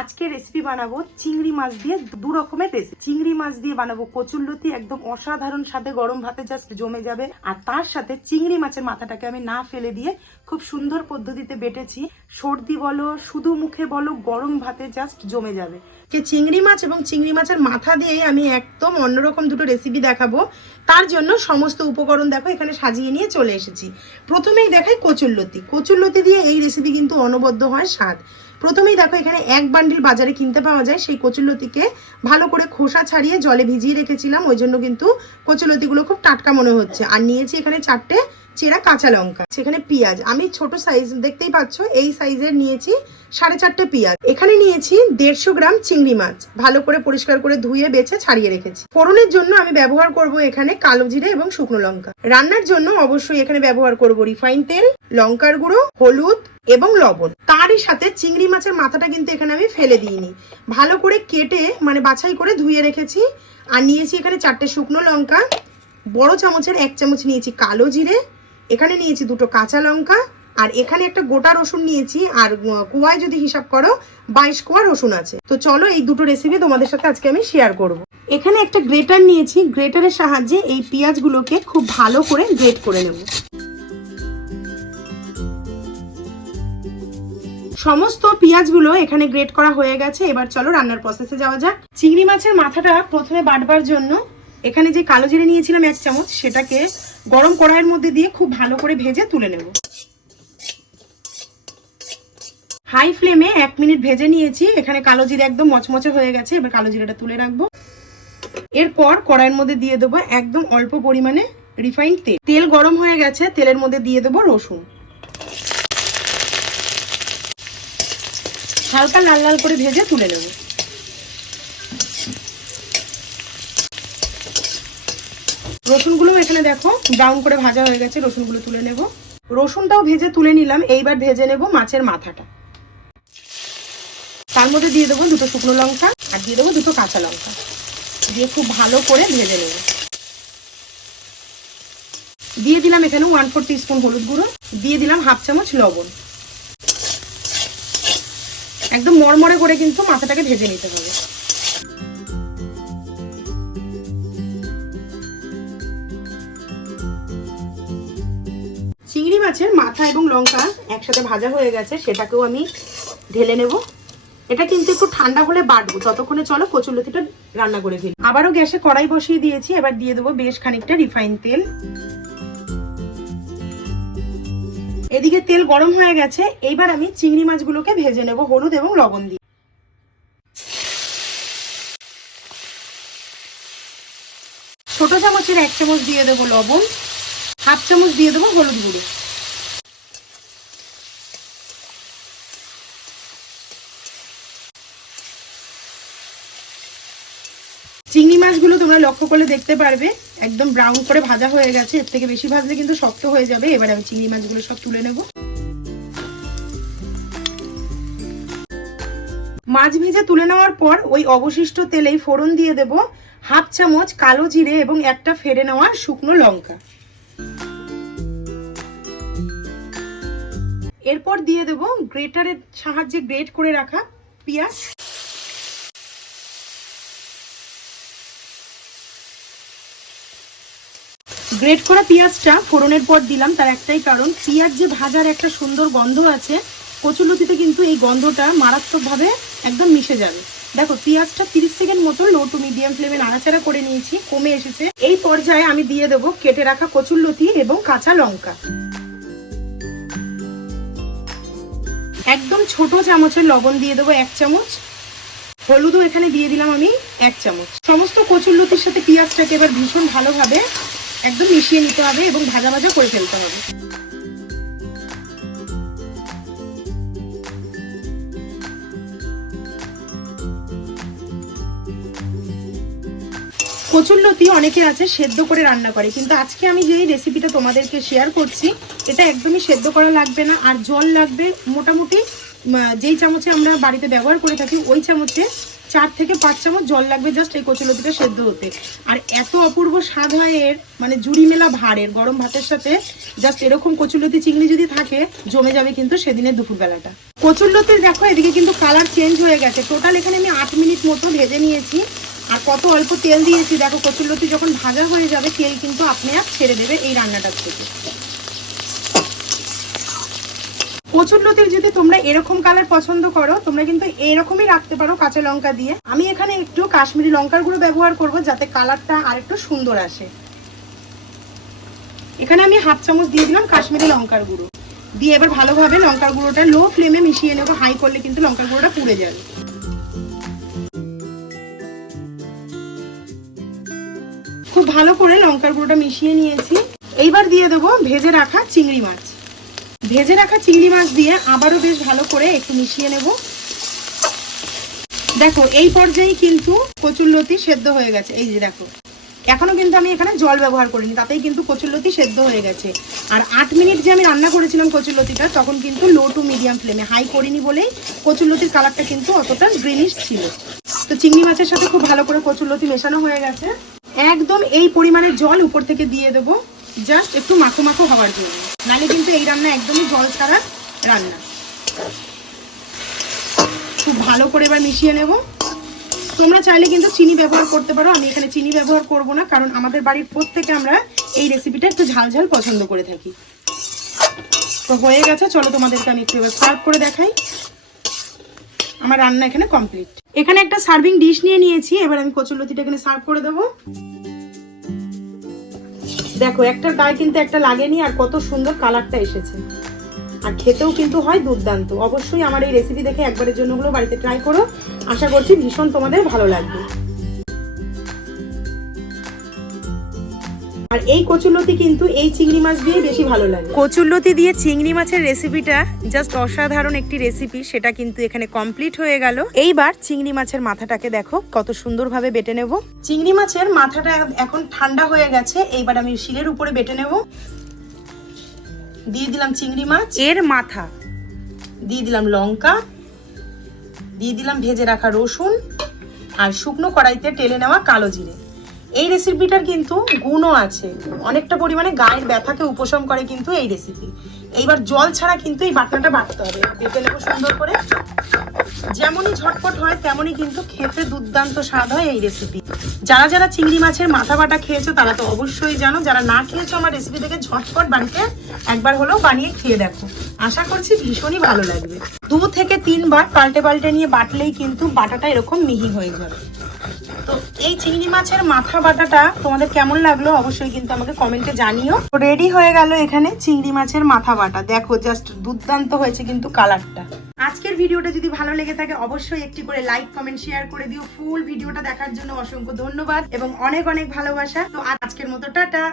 আজকে রেসিপি বানাবো চিংড়ি মাছ দিয়ে দু রকমের রেসিপি চিংড়ি মাছ দিয়ে বানাবো কচুরলতি, একদম অসাধারণ সাথে গরম ভাতে জাস্ট জমে যাবে। আর তার সাথে চিংড়ি মাছের মাথাটাকে আমি না ফেলে দিয়ে খুব সুন্দর পদ্ধতিতে বেটেছি। সর্দি বলো, শুধু মুখে বলো, গরম ভাতে জাস্ট জমে যাবে। যে চিংড়ি মাছ এবং চিংড়ি মাছের মাথা দিয়ে আমি একদম অন্যরকম দুটো রেসিপি দেখাবো। তার জন্য সমস্ত উপকরণ দেখো, এখানে সাজিয়ে নিয়ে চলে এসেছি। প্রথমেই দেখাই কচুরলতি। কচুরলতি দিয়ে এই রেসিপি কিন্তু অনবদ্য হয় স্বাদ। প্রথমেই দেখো এখানে এক বান্ডিল বাজারে কিনতে পাওয়া যায়। সেই কচুলতিকে ভালো করে খোসা ছাড়িয়ে জলে ভিজিয়ে রেখেছিলাম। ওই জন্য কিন্তু কচুলতিগুলো খুব টাটকা মনে হচ্ছে। আর নিয়েছি এখানে চারটে চেরা কাঁচা লঙ্কা, সেখানে পেঁয়াজ। আমি ছোট সাইজ দেখতেই পাচ্ছ, এই সাইজের নিয়েছি সাড়ে চারটে পেঁয়াজ। এখানে নিয়েছি দেড়শো গ্রাম চিংড়ি মাছ। ভালো করে পরিষ্কার করে ধুয়ে, বেছে, ছাড়িয়ে রেখেছি। ফোড়নের জন্য আমি ব্যবহার করব এখানে কালো জিরে এবং শুকনো লঙ্কা। রান্নার জন্য অবশ্যই এখানে ব্যবহার করব রিফাইন তেল, লঙ্কার গুঁড়ো, হলুদ এবং লবণ। তারই সাথে চিংড়ি মাছের মাথাটা কিন্তু এখানে আমি ফেলে দিইনি। ভালো করে কেটে মানে বাছাই করে ধুয়ে রেখেছি। আর নিয়েছি এখানে চারটে শুকনো লঙ্কা। বড় চামচের এক চামচ নিয়েছি কালো জিরে। এখানে নিয়েছি দুটো কাঁচা লঙ্কা, আর এখানে একটা গোটা রসুন নিয়েছি, আর কুয়ায় যদি হিসাব করো, বাইশ কোয়া রসুন আছে। তো চলো এই দুটো রেসিপি তোমাদের সাথে আজকে আমি শেয়ার করব। এখানে একটা গ্রেটার নিয়েছি গ্রেটারের সাহায্যে এই পেঁয়াজগুলোকে খুব ভালো করে গ্রেট করে নেব। সমস্ত পেঁয়াজগুলো এখানে গ্রেট করা হয়ে গেছে, এবার চলো রান্নার প্রসেসে যাওয়া যাক। চিংড়ি মাছের মাথাটা প্রথমে বাটবার জন্য, এখানে যে কালো জিরে নিয়েছিলাম এক চামচ, সেটাকে গরম কড়াইয়ের মধ্যে দিয়ে খুব ভালো করে ভেজে তুলে নেব। হাই ফ্লেমে এক মিনিট ভেজে নিয়েছি। এখানে কালো জিরে একদম মচমচে হয়ে গেছে। এবার কালো জিরেটা তুলে রাখব। এরপর কড়াইয়ের মধ্যে দিয়ে দেবো একদম অল্প পরিমাণে রিফাইন্ড তেল। তেল গরম হয়ে গেছে। তেলের মধ্যে দিয়ে দেবো রসুন। হালকা লাল লাল করে ভেজে তুলে নেব। রসুনগুলো এখানে দেখো ব্রাউন করে ভাজা হয়ে গেছে, রসুনগুলো তুলে নেব। রসুনটাও ভেজে তুলে নিলাম, এইবার ভেজে নেব মাছের মাথাটা। তার মধ্যে দিয়ে দেবো দুটো শুকনো লঙ্কা, আর দিয়ে দেবো দুটো কাঁচা লঙ্কা। দিয়ে খুব ভালো করে ভেজে নেব। দিয়ে দিলাম এখানে ওয়ান ফোর স্পুন হলুদ গুঁড়ো, দিয়ে দিলাম হাফ চামচ লবণ। একদম মরমরে করে কিন্তু মাথাটাকে ভেজে নিতে হবে। মাছের মাথা এবং লঙ্কা একসাথে ভাজা হয়ে গেছে, সেটাকেও আমি ঢেলে নেব। এটা কিন্তু একটু ঠান্ডা হলে বাটবো ততক্ষণে চলো কচুরলতিটা রান্না করে ফেলি। আবারও গ্যাসে কড়াই বসিয়ে দিয়েছি, এবার দিয়ে দেবো বেশ খানিকটা রিফাইন তেল। এদিকে তেল গরম হয়ে গেছে, এইবার আমি চিংড়ি মাছগুলোকে ভেজে নেব হলুদ এবং লবণ দিয়ে। ছোট চামচের এক চামচ দিয়ে দেবো লবণ, হাফ চামচ দিয়ে দেবো হলুদ গুঁড়ো। চিংড়ি মাছগুলো তোমরা লক্ষ্য করলে দেখতে পারবে, একদম ব্রাউন করে ভাজা হয়ে গেছে, এর থেকে বেশি ভাজলে কিন্তু শক্ত হয়ে যাবে। এবার আমি চিংড়ি মাছগুলো সব তুলে নেব। মাছ ভেজে তুলে নেওয়ার পর ওই অবশিষ্ট তেলেই ফোড়ন দিয়ে দেব হাফ চামচ কালো জিরে এবং একটা ফেড়ে নেওয়া শুকনো লঙ্কা। এরপর দিয়ে দেব গ্রেটারের সাহায্যে গ্রেট করে রাখা পেঁয়াজ। গ্রেট করা পেঁয়াজটা ফোড়নের পর দিলাম, তার একটাই কারণ, পেঁয়াজ যে ভাজার একটা সুন্দর গন্ধ আছে কচুলতিতে কিন্তু এই গন্ধটা মারাত্মকভাবে একদম মিশে যাবে। দেখো, পেঁয়াজটা তিরিশ সেকেন্ড মতো লো টু মিডিয়াম ফ্লেমে নাড়াচাড়া করে নিয়েছি, কমে এসেছে। এই পর্যায়ে আমি দিয়ে দেবো কেটে রাখা কচুরলতি এবং কাঁচা লঙ্কা। একদম ছোট চামচের লবণ দিয়ে দেবো এক চামচ। হলুদও এখানে দিয়ে দিলাম আমি এক চামচ। সমস্ত কচুরলতির সাথে পেঁয়াজটাকে এবার ভীষণ ভালোভাবে একদম মিশিয়ে নিতে হবে এবং ভাজা ভাজা করে ফেলতে হবে। কচুরলতি অনেকে আছে সেদ্ধ করে রান্না করে, কিন্তু আজকে আমি যে রেসিপিটা তোমাদেরকে শেয়ার করছি, এটা একদমই সেদ্ধ করা লাগবে না, আর জল লাগবে মোটামুটি যেই চামচে আমরা বাড়িতে ব্যবহার করে থাকি, ওই চামচে চার থেকে পাঁচ চামচ জল লাগবে জাস্ট এই কচুলতিটা সেদ্ধ হতে। আর এত অপূর্ব স্বাদ হয় এর মানে জুড়ি মেলা ভাড়ের গরম ভাতের সাথে জাস্ট এরকম কচুলতি চিংড়ি যদি থাকে, জমে যাবে কিন্তু সেদিনের দুপুরবেলাটা। কচুরলতির দেখো, এদিকে কিন্তু কালার চেঞ্জ হয়ে গেছে। টোটাল এখানে আমি আট মিনিট মতো ভেজে নিয়েছি। আর কত অল্প তেল দিয়েছি। দেখো, কচুরলতি যখন ভাজা হয়ে যাবে, তেল কিন্তু আপনি আর ছেড়ে দেবে এই রান্নাটার থেকে। কচুরলতির যদি তোমরা এরকম কালার পছন্দ করো, তোমরা কিন্তু এরকমই রাখতে পারো কাঁচা লঙ্কা দিয়ে। আমি এখানে একটু কাশ্মীরি লঙ্কার গুঁড়ো ব্যবহার করব যাতে কালারটা আর একটু সুন্দর আসে। এখানে আমি হাফ চামচ দিয়ে দিলাম কাশ্মীরি লঙ্কার গুঁড়ো। দিয়ে এবার ভালোভাবে লঙ্কার গুঁড়োটা লো ফ্লেমে মিশিয়ে নেব হাই করলে কিন্তু লঙ্কার গুঁড়োটা পুড়ে যাবে। খুব ভালো করে লঙ্কার গুঁড়োটা মিশিয়ে নিয়েছি। এইবার দিয়ে দেবো ভেজে রাখা চিংড়ি মাছ। ভেজে রাখা চিংড়ি মাছ দিয়ে আবারও বেশ ভালো করে একটু মিশিয়ে নেব। দেখো, এই পর্যায়ে কিন্তু কচুরলতি সেদ্ধ হয়ে গেছে। এই যে দেখো, এখনও কিন্তু আমি এখানে জল ব্যবহার করিনি, তাতেই কিন্তু কচুরলতি সেদ্ধ হয়ে গেছে। আর আট মিনিট যে আমি রান্না করেছিলাম কচুরলতিটা তখন কিন্তু low to medium flame, high করিনি বলেই কচুরলতির কালারটা কিন্তু অতটা গ্রিনিশ ছিল। তো চিংড়ি মাছের সাথে খুব ভালো করে কচুরলতি মেশানো হয়ে গেছে। একদম এই পরিমাণে জল উপর থেকে দিয়ে দেবো। জাস্ট একটু মাখো মাখো হওয়ার জন্য। নাহলে কিন্তু এই রান্না একদমই জল ছাড়া রান্না। খুব ভালো করে এবার মিশিয়ে নেব। তোমরা চাইলে কিন্তু চিনি ব্যবহার করতে পারো। আমি এখানে চিনি ব্যবহার করব না, কারণ আমাদের বাড়ির প্রত্যেকে আমরা এই রেসিপিটা একটু ঝাল ঝাল পছন্দ করে থাকি। তো হয়ে গেছে, চলো তোমাদেরকে আমি একটু এবার সার্ভ করে দেখাই। আমার রান্না এখানে কমপ্লিট এখানে একটা সার্ভিং ডিশ নিয়ে নিয়েছি। এবার আমি কচুরলতিটা এখানে সার্ভ করে দেবো। দেখো একটার গায়ে কিন্তু একটা লাগেনি আর কত সুন্দর কালারটা এসেছে। আর খেতেও কিন্তু হয় দুর্দান্ত। অবশ্যই আমার এই রেসিপি দেখে একবারের জন্যগুলো বাড়িতে ট্রাই করো। আশা করছি ভীষণ তোমাদের ভালো লাগবে। আর এই কচুলতি কিন্তু এই চিংড়ি মাছ দিয়ে বেশি ভালো লাগে। কচুলতি দিয়ে চিংড়ি মাছের রেসিপিটা জাস্ট অসাধারণ একটি রেসিপি সেটা কিন্তু এখানে কমপ্লিট হয়ে গেল। এইবার চিংড়ি মাছের মাথাটাকে দেখো কত সুন্দরভাবে বেটে নেব। চিংড়ি মাছের মাথাটা এখন ঠান্ডা হয়ে গেছে এইবার আমি শিলের উপরে বেটে নেব। দিয়ে দিলাম চিংড়ি মাছ। এর মাথা। দিয়ে দিলাম লঙ্কা। দিয়ে দিলাম ভেজে রাখা রসুন। আর শুকনো কড়াইতে টেলে নেওয়া কালো জিরে। এই রেসিপিটার কিন্তু গুণও আছে। অনেকটা পরিমাণে গায়ের ব্যথাকে উপশম করে কিন্তু এই রেসিপি এইবার জল ছাড়া কিন্তু এই বাটনাটা বাটতে হবে। বেটে নেব সুন্দর করে। যেমনই ঝটপট হয়, তেমনই কিন্তু খেতে দুর্দান্ত স্বাদ হয় এই রেসিপি যারা যারা চিংড়ি মাছের মাথা বাটা খেয়েছো, তারা তো অবশ্যই জানো। যারা না খেয়েছো আমার রেসিপি দেখে ঝটপট বাড়িতে একবার হলেও বানিয়ে খেয়ে দেখো। আশা করছি ভীষণই ভালো লাগবে। দু থেকে তিনবার পাল্টে পাল্টে নিয়ে বাটলেই কিন্তু বাটাটা এরকম মিহি হয়ে যাবে। তো এই চিংড়ি মাছের মাথা বাটাটা তোমাদের কেমন লাগল অবশ্যই কিন্তু আমাকে কমেন্টে জানিও। রেডি হয়ে গেল এখানে চিংড়ি মাছের মাথা বাটা। দেখো জাস্ট দুর্দান্ত হয়েছে কিন্তু কালারটা। আজকের ভিডিওটা যদি ভালো লেগে থাকে, অবশ্যই একটি করে লাইক কমেন্ট শেয়ার করে দিও। ফুল ভিডিওটা দেখার জন্য অসংখ্য ধন্যবাদ এবং অনেক অনেক ভালোবাসা। তো আজকের মতো, টাটা।